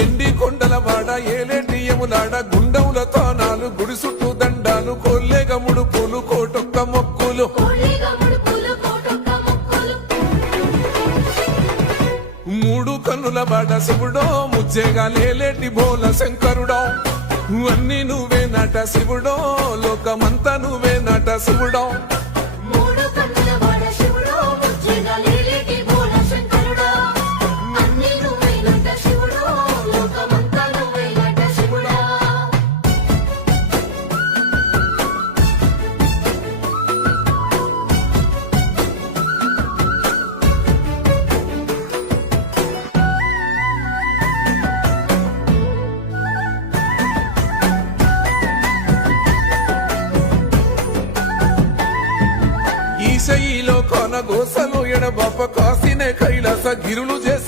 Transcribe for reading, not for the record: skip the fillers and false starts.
ఎండి కొండల వాడ ఏలేటి యములాడ గుండముల తానాలు గుడి చుట్టూ దండాలు కొల్లేగ ముడుపులు కోటొక్క మొక్కులు మూడు కన్నుల వాడ శివుడో ముచ్చేగా లేలేటి బోల శంకరుడో అన్ని నువ్వే నట శివుడో లోకమంతా నువ్వే నట శివుడో ఈశయిలో కొన గోసలు ఎడబాప కాసినే కైలాస గిరులు చేసి